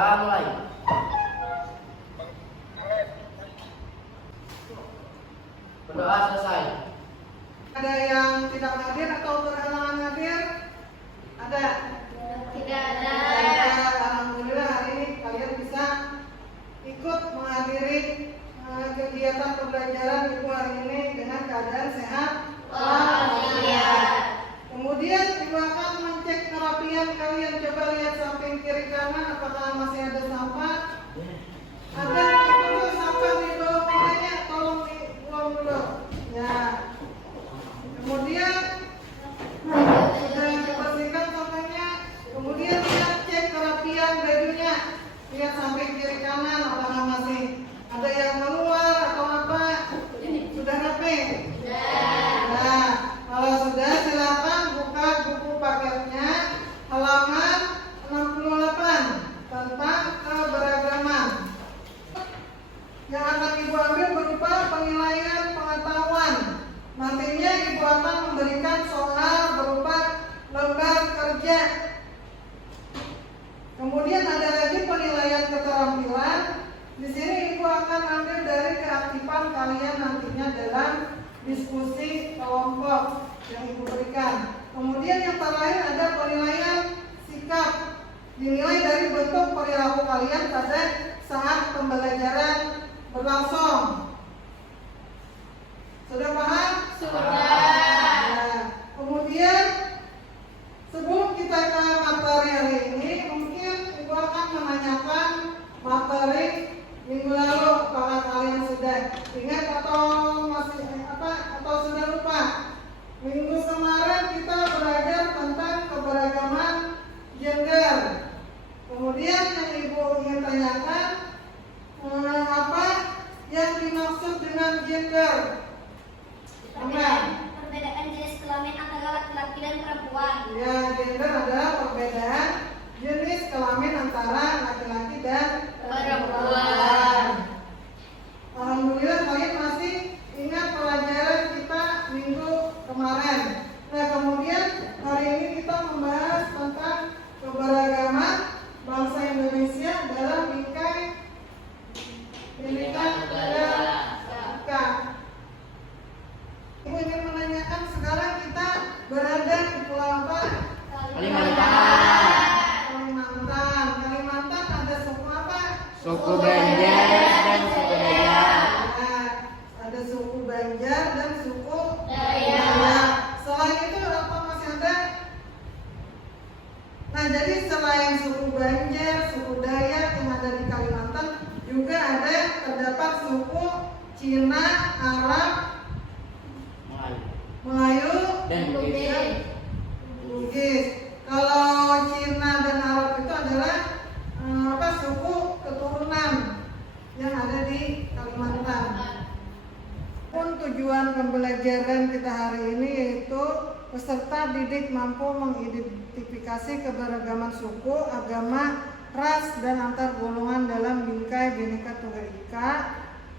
mulai. Berdoa selesai. Ada yang tidak hadir atau berhalangan hadir? Ada? Tidak ada. Alhamdulillah hari ini kalian bisa ikut menghadiri kegiatan pembelajaran Ibu hari ini dengan keadaan sehat walafiat. Kemudian Ibu akan mengecek kerapian kalian. Coba lihat samping kiri kanan apakah masih ada sampah. Ada itu sampah di bawah mejanya, tolong dibuang dulu. Ya. Kemudian sudah dibersihkan sampahnya. Kemudian lihat cek kerapian bajunya. Lihat samping kiri kanan apakah masih ada yang keluar atau apa. Sudah rapi? Nah, kalau sudah silakan buka buku paketnya halaman 68 tentang keberagaman. Yang akan Ibu ambil berupa penilaian pengetahuan. Nantinya Ibu akan memberikan soal berupa lembar kerja. Kemudian ada lagi penilaian keterampilan. Di sini Ibu akan ambil dari keaktifan kalian nantinya dalam diskusi kelompok yang Ibu berikan. Kemudian yang terakhir ada penilaian sikap. Dinilai dari bentuk perilaku kalian pada saat pembelajaran berlangsung. Sudah paham? Sudah. Nah, kemudian sebelum kita ke materi hari ini, mungkin Ibu akan menanyakan materi minggu lalu. Apakah kalian sudah ingat atau masih atau sudah lupa? Minggu kemarin kita belajar tentang keberagaman gender. Kemudian yang Ibu ingin tanyakan, apa yang dimaksud dengan gender? Perbedaan jenis kelamin antara laki-laki dan perempuan. Ya, gender adalah perbedaan jenis kelamin antara laki-laki dan perempuan. Alhamdulillah kalian masih ingat pelajaran kita minggu kemarin. Nah, kemudian hari ini kita membahas tentang keberagaman bangsa Indonesia dalam bingkai pendidikan pendidikan. Ibu ingin menanyakan, sekarang kita berada di Pulau apa? Kalimantan. Kalimantan ada suku apa? Suku Banjar dan suku Dayak. Nah, ada suku Banjar dan suku Dayak. Selain itu apa masih ada? Nah, jadi selain suku Banjar, suku Dayak yang ada di Kalimantan, juga ada terdapat suku Cina, Arab, Melayu, Dan Bugis. Kalau Cina dan Arab itu adalah suku keturunan yang ada di Kalimantan. Pun tujuan pembelajaran kita hari ini yaitu peserta didik mampu mengidentifikasi keberagaman suku, agama, ras dan antar golongan dalam bingkai Bhinneka Tunggal Ika,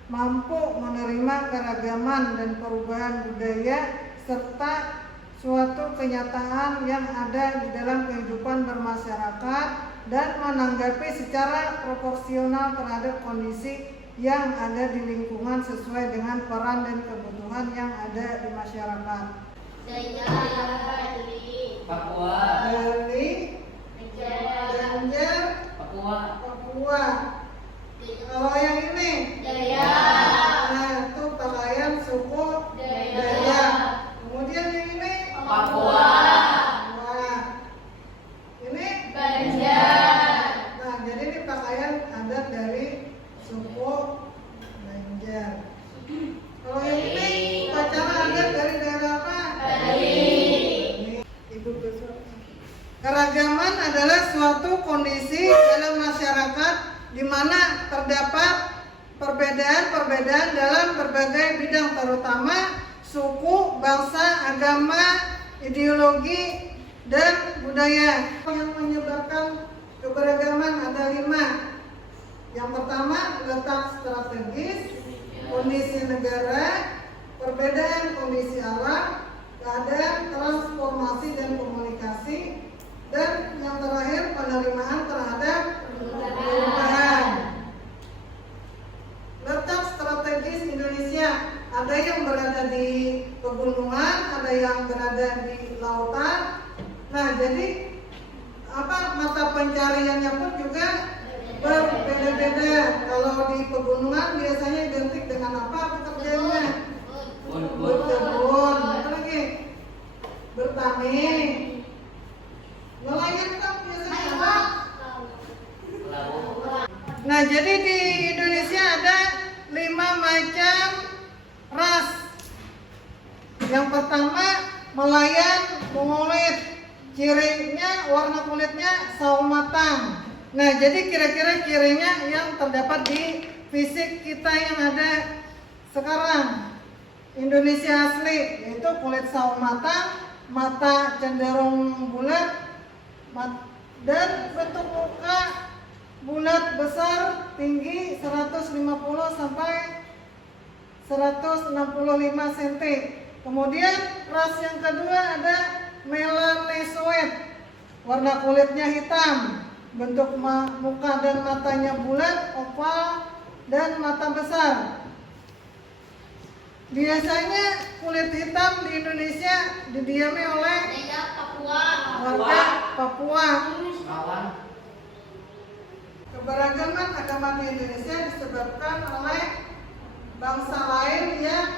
mampu menerima keragaman dan perubahan budaya serta suatu kenyataan yang ada di dalam kehidupan bermasyarakat dan menanggapi secara proporsional terhadap kondisi yang ada di lingkungan sesuai dengan peran dan kebutuhan yang ada di masyarakat. Papua. Bali, Banjar, Papua. Kalau yang ini, nah itu pakaian suku Dayak. Kemudian yang ini Papua. Nah, ini Banjar. Nah, jadi ini pakaian adat dari suku Banjar. Kalau yang ini upacara adat dari daerah apa? Ibu besok. Keragaman adalah suatu kondisi dalam masyarakat di mana terdapat perbedaan-perbedaan dalam berbagai bidang, terutama suku, bangsa, agama, ideologi, dan budaya. Yang menyebabkan keberagaman ada 5. Yang pertama, letak strategis, kondisi negara, perbedaan kondisi alam, keadaan transformasi dan komunikasi, dan yang terakhir penerimaan terhadap perubahan. Letak strategis Indonesia, ada yang berada di pegunungan, ada yang berada di lautan. Nah, jadi mata pencariannya pun juga berbeda-beda. Kalau di pegunungan biasanya identik dengan apa pekerjaannya? Berkebun, apa lagi? Bertani. Nelayan kan biasanya apa? Nah, jadi di Indonesia ada 5 macam ras. Yang pertama, Melayan Mongolit. Cirinya warna kulitnya sawo matang. Nah, jadi kira-kira cirinya yang terdapat di fisik kita yang ada sekarang. Indonesia asli yaitu kulit sawo matang, mata cenderung bulat, dan bentuk muka bulat besar, tinggi 150 sampai 165 cm. Kemudian ras yang kedua ada Melanesoid. Warna kulitnya hitam, bentuk muka dan matanya bulat, oval, dan mata besar. Biasanya kulit hitam di Indonesia didiami oleh warga Papua. Keberagaman agama di Indonesia disebabkan oleh bangsa lain yang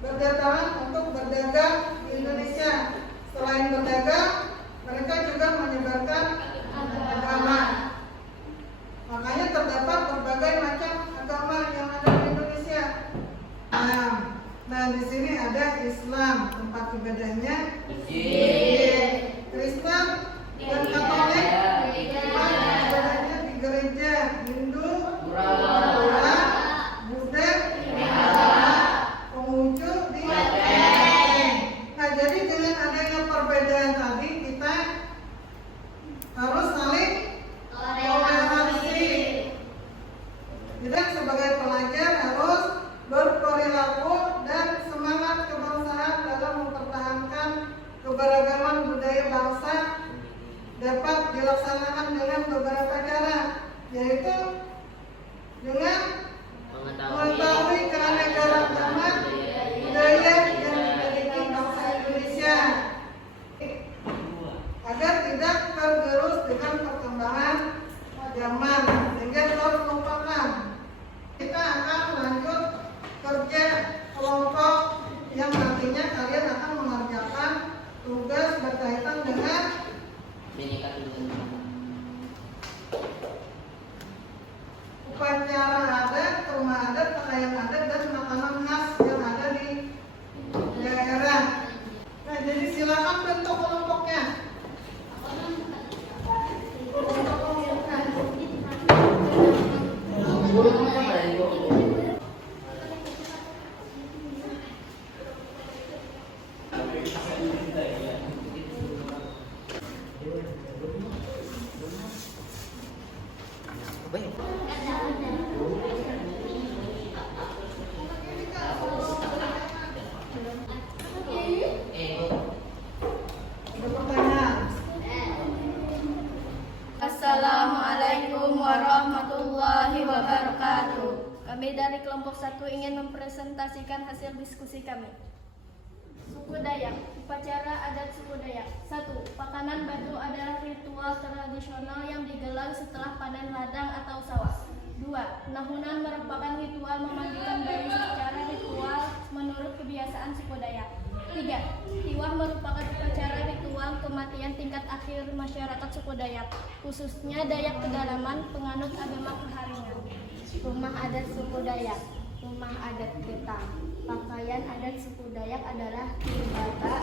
berdatangan untuk berdagang di Indonesia. Selain berdagang, mereka juga menyebarkan agama. Makanya terdapat berbagai macam agama yang ada di Indonesia. Nah, di sini ada Islam, tempat ibadahnya Kristen dan Katolik, tempat ibadahnya di gereja. Hindu, Buddha, Konghucu di Aceh. Nah, jadi dengan adanya perbedaan tadi, kita harus saling toleransi. Jadi sebagai pelajar harus berperilaku dan semangat kebangsaan dalam mempertahankan keberagaman budaya bangsa dapat dilaksanakan dengan beberapa cara, yaitu dengan mengetahui keanekaragaman budaya yang dimiliki bangsa Indonesia agar tidak tergerus dengan perkembangan zaman sehingga terlupakan. Kita akan lanjut kerja kelompok yang nantinya kalian akan mengerjakan tugas berkaitan dengan upacara adat, rumah adat, pakaian adat, dan makanan khas yang ada di daerah. Nah, jadi silakan bentuk kelompoknya. Assalamualaikum warahmatullahi wabarakatuh. Kami dari kelompok 1 ingin mempresentasikan hasil diskusi kami. Suku Dayak, upacara adat suku Dayak. 1. Pakanan batu adalah ritual tradisional yang digelar setelah panen ladang atau sawah. 2. Nahunan merupakan ritual memandikan bayi secara ritual menurut kebiasaan suku Dayak. 3. Tiwah merupakan upacara ritual kematian tingkat akhir masyarakat suku Dayak, khususnya Dayak Pedalaman penganut agama keharingan. Rumah adat suku Dayak, rumah adat Getang. Pakaian adat suku Dayak adalah bata,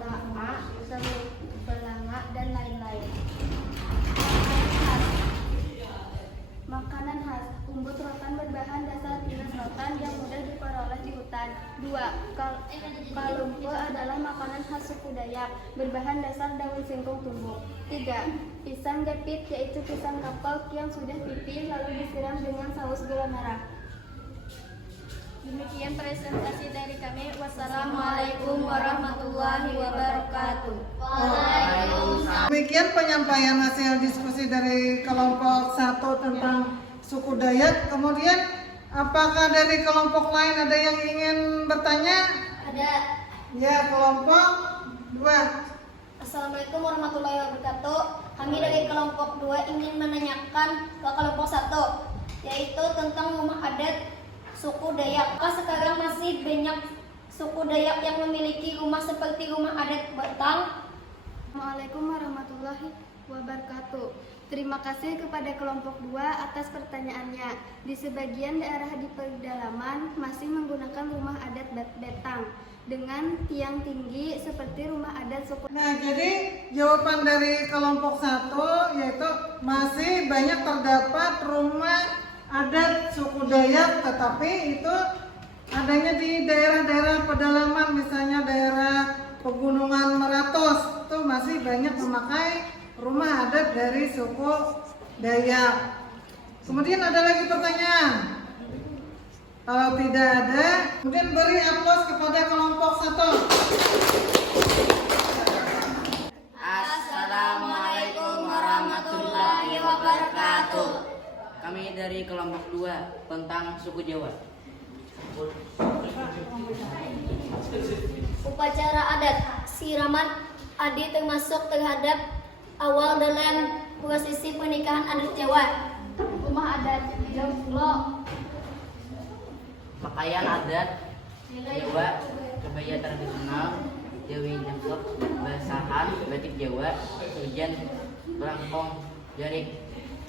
ta'a, seluk, belanga, dan lain-lain. Makanan khas, umbut rotan berbahan dasar pinus rotan yang mudah diperoleh di hutan. 2. Kalumpe adalah makanan khas suku Dayak, berbahan dasar daun singkong tumbuk. 3. Pisang gepit, yaitu pisang kapok yang sudah pipih lalu disiram dengan saus gula merah. Demikian presentasi dari kami. Wassalamualaikum warahmatullahi wabarakatuh. Demikian penyampaian hasil diskusi dari kelompok 1 tentang suku Dayak. Kemudian apakah dari kelompok lain ada yang ingin bertanya? Ada. Ya, kelompok 2. Assalamualaikum warahmatullahi wabarakatuh. Kami dari kelompok 2 ingin menanyakan ke kelompok 1, yaitu tentang rumah adat suku Dayak. Apakah sekarang masih banyak suku Dayak yang memiliki rumah seperti rumah adat Batang? Assalamualaikum warahmatullahi wabarakatuh. Terima kasih kepada kelompok 2 atas pertanyaannya. Di sebagian daerah di pedalaman masih menggunakan rumah adat Batang dengan tiang tinggi seperti rumah adat suku. Nah, jadi jawaban dari kelompok 1 yaitu masih banyak terdapat rumah adat suku Dayak, tetapi itu adanya di daerah-daerah pedalaman, misalnya daerah pegunungan Meratus, itu masih banyak memakai rumah adat dari suku Dayak. Kemudian ada lagi pertanyaan? Kalau tidak ada, kemudian beri aplaus kepada kelompok 1. Assalamualaikum warahmatullahi wabarakatuh. Kami dari kelompok 2 tentang suku Jawa. Upacara adat siraman adi termasuk terhadap awal dalam prosesi pernikahan adat Jawa. Rumah adat Joglo. Pakaian adat Jawa, kebaya tradisional, Jawi jengkok, basahan, batik Jawa, hujan, belangkong, jarik,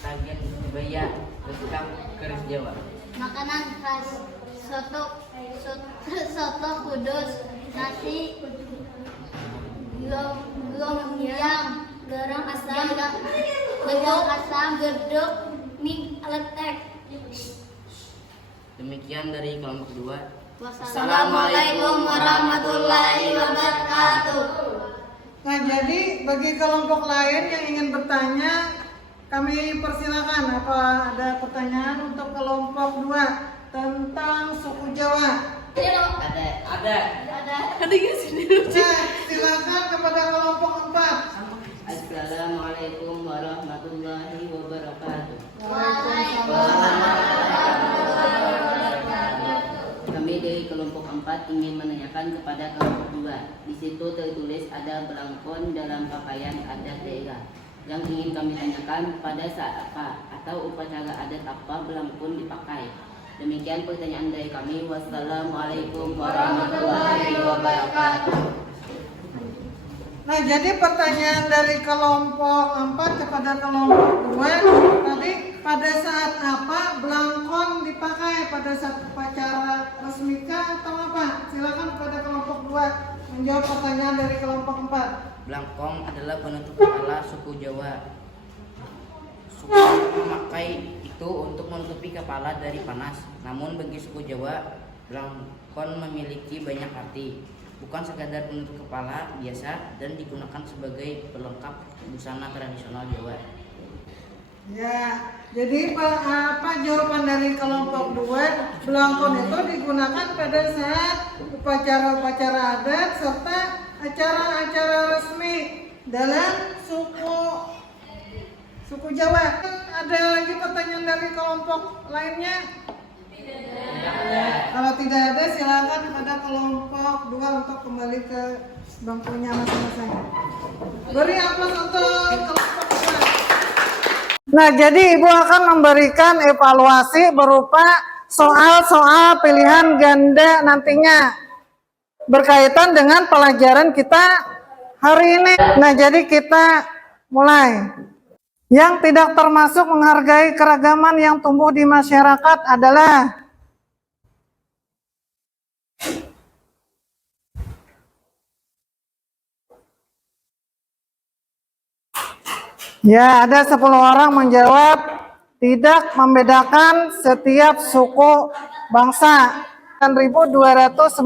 tagen, kebaya, beskap, keris Jawa. Makanan khas soto kudus, nasi goyang, garang asam, geduk, mie letek. Demikian dari kelompok 2. Wassalamualaikum warahmatullahi wabarakatuh. Nah, jadi bagi kelompok lain yang ingin bertanya, kami persilakan. Apa ada pertanyaan untuk kelompok 2 tentang suku Jawa? Ada. Nah, silakan kepada kelompok 4. Assalamualaikum warahmatullahi wabarakatuh. Kami dari kelompok 4 ingin menanyakan kepada kelompok 2. Di situ tertulis ada belangkon dalam pakaian adat daerah. Yang ingin kami tanyakan, pada saat apa atau upacara adat apa belangkon dipakai? Demikian pertanyaan dari kami. Wassalamualaikum warahmatullahi wabarakatuh. Nah, jadi pertanyaan dari kelompok 4 kepada kelompok 2 tadi, pada saat apa belangkon dipakai, pada saat upacara resmika atau apa? Silakan kepada kelompok 2 menjawab pertanyaan dari kelompok 4. Belangkong adalah penutup kepala suku Jawa. Suku memakai itu untuk menutupi kepala dari panas. Namun bagi suku Jawa, belangkon memiliki banyak arti. Bukan sekadar penutup kepala biasa dan digunakan sebagai pelengkap busana tradisional Jawa. Ya, jadi apa jawaban dari kelompok 2? Belangkon itu digunakan pada saat upacara-upacara adat serta acara-acara resmi dalam suku Jawa. Ada lagi pertanyaan dari kelompok lainnya? Kalau tidak ada, silakan kepada kelompok 2 untuk kembali ke bangkunya masing-masing. Beri aplaus untuk kelompok 2. Nah, jadi Ibu akan memberikan evaluasi berupa soal-soal pilihan ganda nantinya berkaitan dengan pelajaran kita hari ini. Nah, jadi kita mulai. Yang tidak termasuk menghargai keragaman yang tumbuh di masyarakat adalah ya, ada 10 orang menjawab tidak membedakan setiap suku bangsa. 9.295.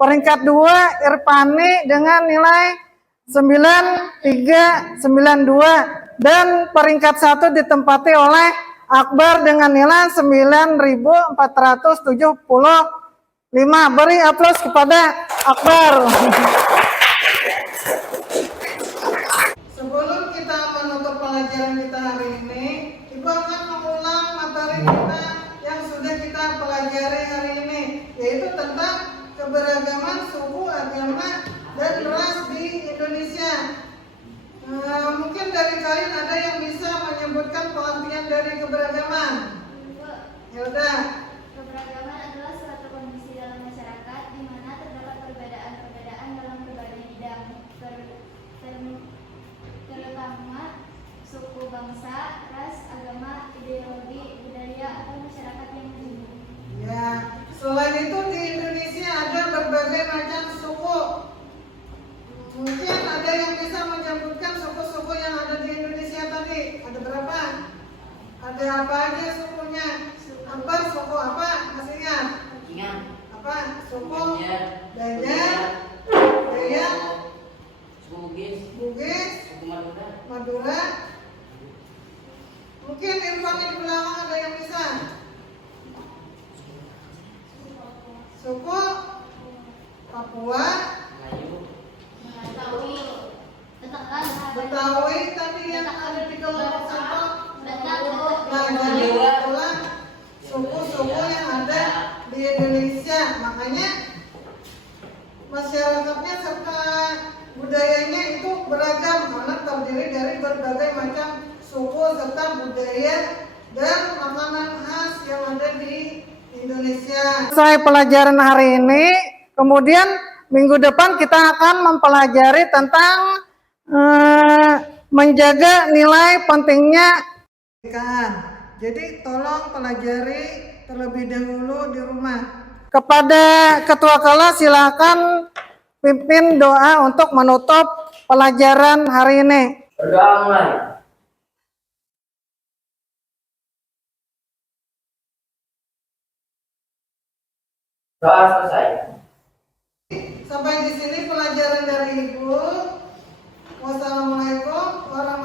Peringkat 2 Irfani dengan nilai 9392 dan peringkat 1 ditempati oleh Akbar dengan nilai 9.475. Beri aplaus kepada Akbar. Sebelum kita menutup pelajaran kita hari ini, Ibu akan mengulang materi kita yang sudah kita pelajari hari ini, yaitu tentang keberagaman suku, agama, dan ras di Indonesia. Mungkin dari kalian ada yang bisa menyebutkan pengertian dari keberagaman. Yaudah. Keberagaman adalah suatu kondisi dalam masyarakat di mana terdapat perbedaan-perbedaan dalam berbagai bidang, terutama suku, bangsa, ras, agama, ideologi, budaya, atau masyarakat yang menjunjung. Ya, selain itu di Indonesia ada berbagai macam suku. Mungkin ada yang bisa menyebutkan suku-suku yang ada di Indonesia tadi. Ada berapa? Ada apa aja sukunya? Apa suku apa? Masih ingat? Ingat. Apa? Suku Dayak, Dayak, suku Bugis, suku Madura. Madura. Mungkin Irfan di belakang ada yang bisa. Suku Papua, Betawi tadi yang ada di kelompok satu. Nah, jadi itulah suku-suku yang ada di Indonesia. Makanya masyarakatnya serta budayanya itu beragam karena terdiri dari berbagai macam suku serta budaya dan makanan khas yang ada di Indonesia. Selesai pelajaran hari ini, kemudian minggu depan kita akan mempelajari tentang menjaga nilai pentingnya pendidikan. Jadi tolong pelajari terlebih dahulu di rumah. Kepada ketua kelas silakan pimpin doa untuk menutup pelajaran hari ini. Berdoa mulai. Doa selesai. Sampai di sini pelajaran dari Ibu. Wassalamualaikum warahmatullahi wabarakatuh.